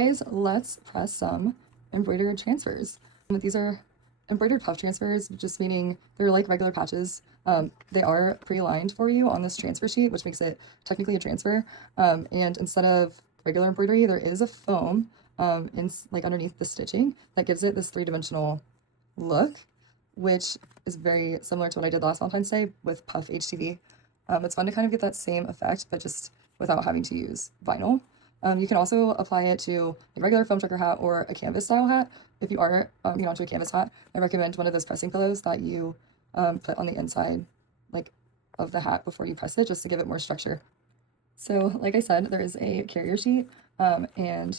Guys, let's press some embroidered transfers. These are embroidered puff transfers, just meaning they're like regular patches. They are pre-aligned for you on this transfer sheet, which makes it technically a transfer. And instead of regular embroidery, there is a foam like underneath the stitching that gives it this three-dimensional look, which is very similar to what I did last Valentine's Day with Puff HTV. It's fun to kind of get that same effect, but just without having to use vinyl. You can also apply it to a regular foam trucker hat or a canvas style hat. If you are getting onto a canvas hat, I recommend one of those pressing pillows that you put on the inside like of the hat before you press it, just to give it more structure. So like I said, there is a carrier sheet, and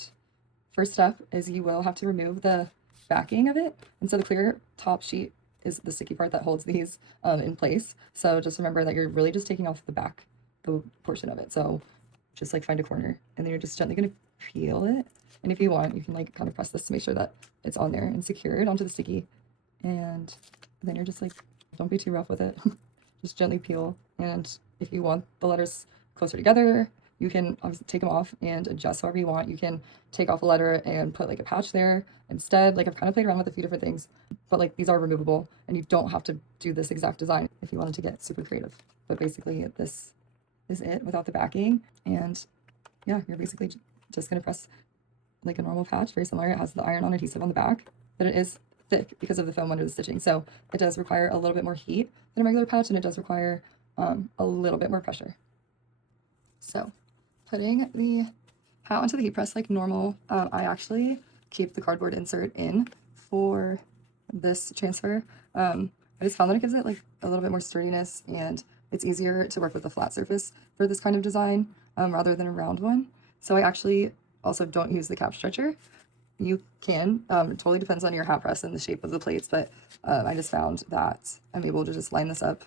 first step is you will have to remove the backing of it. And so the clear top sheet is the sticky part that holds these in place. So just remember that you're really just taking off the back, the portion of it. So just like find a corner and then you're just gently going to peel it. And if you want, you can like kind of press this to make sure that it's on there and secure it onto the sticky. And then you're just like, don't be too rough with it. Just gently peel. And if you want the letters closer together, you can obviously take them off and adjust however you want. You can take off a letter and put like a patch there instead. Like I've kind of played around with a few different things, but like these are removable and you don't have to do this exact design if you wanted to get super creative. But basically this is it without the backing. And yeah, you're basically just going to press like a normal patch, very similar. It has the iron-on adhesive on the back, but it is thick because of the foam under the stitching. So it does require a little bit more heat than a regular patch, and it does require a little bit more pressure. So putting the hat onto the heat press like normal, I actually keep the cardboard insert in for this transfer. I just found that it gives it like a little bit more sturdiness, and it's easier to work with a flat surface for this kind of design rather than a round one. So I actually also don't use the cap stretcher. You can, it totally depends on your hat press and the shape of the plates, but I just found that I'm able to just line this up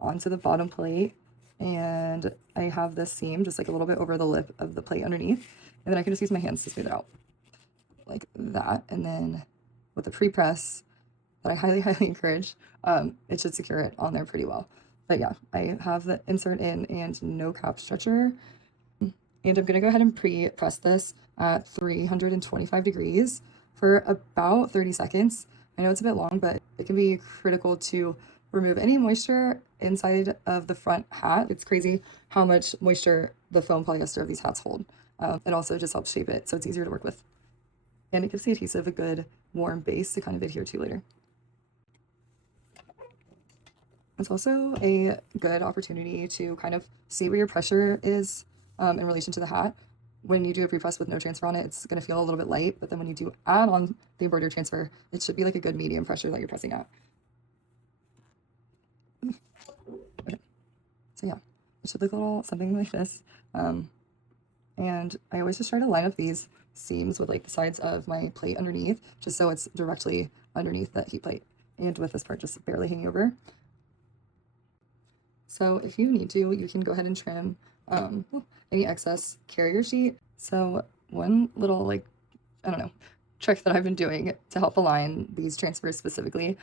onto the bottom plate, and I have this seam just like a little bit over the lip of the plate underneath, and then I can just use my hands to smooth it out like that. And then with the pre-press that I highly encourage, it should secure it on there pretty well. But yeah, I have the insert in and no cap stretcher. And I'm gonna go ahead and pre-press this at 325 degrees for about 30 seconds. I know it's a bit long, but it can be critical to remove any moisture inside of the front hat. It's crazy how much moisture the foam polyester of these hats hold. It also just helps shape it so it's easier to work with. And it gives the adhesive a good warm base to kind of adhere to later. It's also a good opportunity to kind of see where your pressure is in relation to the hat. When you do a pre-press with no transfer on it, it's going to feel a little bit light, but then when you do add on the embroidered transfer, it should be like a good medium pressure that you're pressing at. Okay. So yeah, it should look a little something like this. And I always just try to line up these seams with like the sides of my plate underneath, just so it's directly underneath that heat plate, and with this part just barely hanging over. So if you need to, you can go ahead and trim any excess carrier sheet. So one little like, I don't know, trick that I've been doing to help align these transfers specifically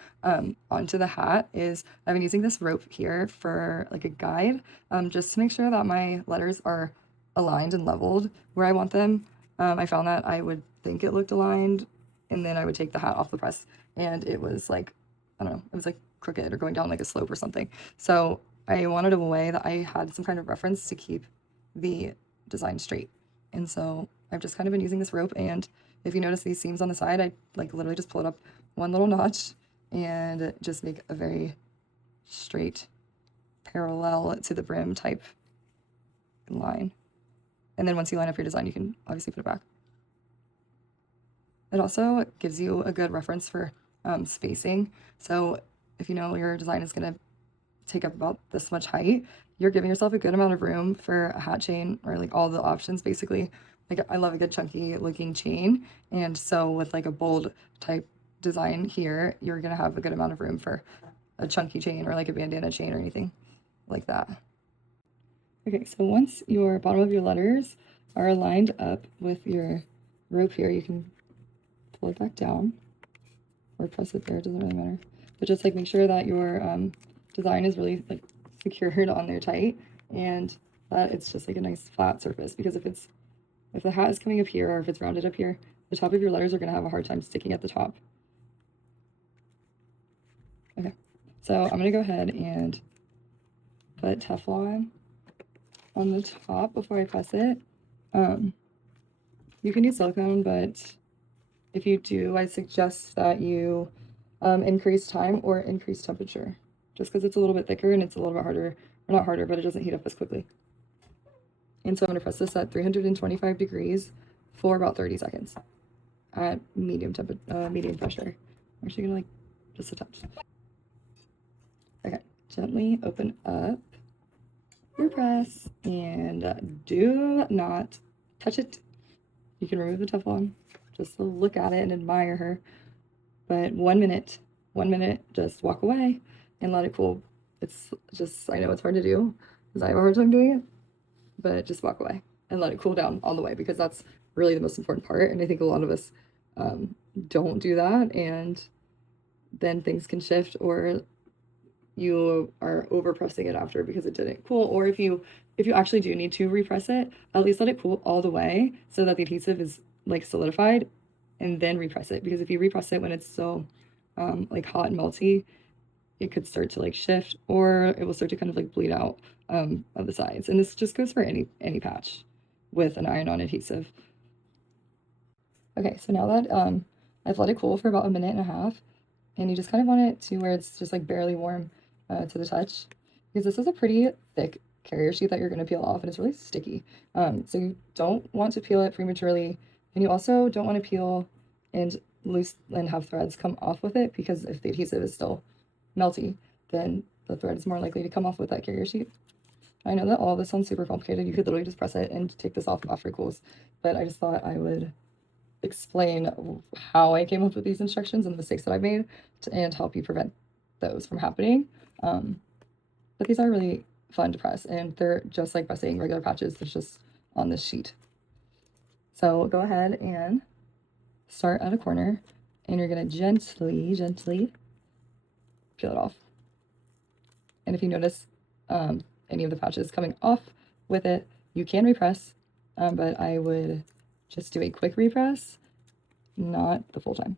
onto the hat is I've been using this rope here for like a guide, just to make sure that my letters are aligned and leveled where I want them. I found that I would think it looked aligned, and then I would take the hat off the press and it was like, I don't know, it was like crooked or going down like a slope or something. So I wanted a way that I had some kind of reference to keep the design straight. And so I've just kind of been using this rope, and if you notice these seams on the side, I like literally just pull it up one little notch and just make a very straight parallel to the brim type line. And then once you line up your design, you can obviously put it back. It also gives you a good reference for spacing. So if you know your design is going to take up about this much height, you're giving yourself a good amount of room for a hat chain, or like all the options basically. Like I love a good chunky looking chain, and so with like a bold type design here, you're gonna have a good amount of room for a chunky chain or like a bandana chain or anything like that. Okay, so once your bottom of your letters are lined up with your rope here, you can pull it back down or press it there, it doesn't really matter. But just like make sure that your design is really like secured on there tight, and that it's just like a nice flat surface, because if it's If the hat is coming up here or if it's rounded up here, the top of your letters are going to have a hard time sticking at the top. Okay, so I'm going to go ahead and put Teflon on the top before I press it. You can use silicone, but if you do, I suggest that you increase time or increase temperature, just because it's a little bit thicker and it's a little bit harder, or not harder, but it doesn't heat up as quickly. And so I'm going to press this at 325 degrees for about 30 seconds at medium pressure. I'm actually going to just a touch. Okay, gently open up your press and do not touch it. You can remove the Teflon, just look at it and admire her. But 1 minute, just walk away and let it cool. It's just, I know it's hard to do because I have a hard time doing it, but just walk away and let it cool down all the way, because that's really the most important part. And I think a lot of us don't do that, and then things can shift, or you are over pressing it after because it didn't cool. Or if you actually do need to repress it, at least let it cool all the way so that the adhesive is like solidified, and then repress it. Because if you repress it when it's so like hot and melty, it could start to like shift, or it will start to kind of like bleed out of the sides. And this just goes for any patch with an iron-on adhesive. Okay, so now that I've let it cool for about 1.5 minutes, and you just kind of want it to where it's just like barely warm to the touch, because this is a pretty thick carrier sheet that you're going to peel off, and it's really sticky. So you don't want to peel it prematurely, and you also don't want to peel and have threads come off with it, because if the adhesive is still melty, then the thread is more likely to come off with that carrier sheet. I know that all this sounds super complicated. You could literally just press it and take this off after it cools, but I just thought I would explain how I came up with these instructions and the mistakes that I made and help you prevent those from happening. But these are really fun to press, and they're just like pressing regular patches. They're just on this sheet. So go ahead and start at a corner, and you're going to gently peel it off. And if you notice any of the patches coming off with it, you can repress, but I would just do a quick repress, not the full time.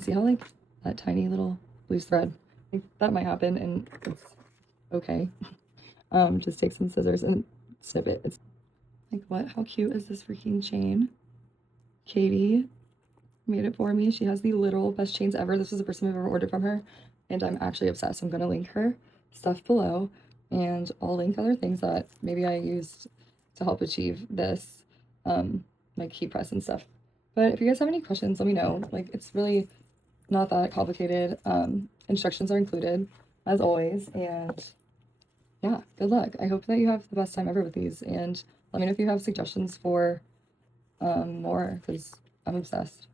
See how like that tiny little loose thread, like that might happen, and it's okay. Just take some scissors and snip it. It's like, what? How cute is this freaking chain? Katie made it for me. She has the literal best chains ever. This is the first time I've ever ordered from her, and I'm actually obsessed. I'm gonna link her stuff below, and I'll link other things that maybe I used to help achieve this, like heat press and stuff. But if you guys have any questions, let me know. Like, it's really not that complicated. Instructions are included as always, and yeah, good luck. I hope that you have the best time ever with these, and let me know if you have suggestions for more, because I'm obsessed.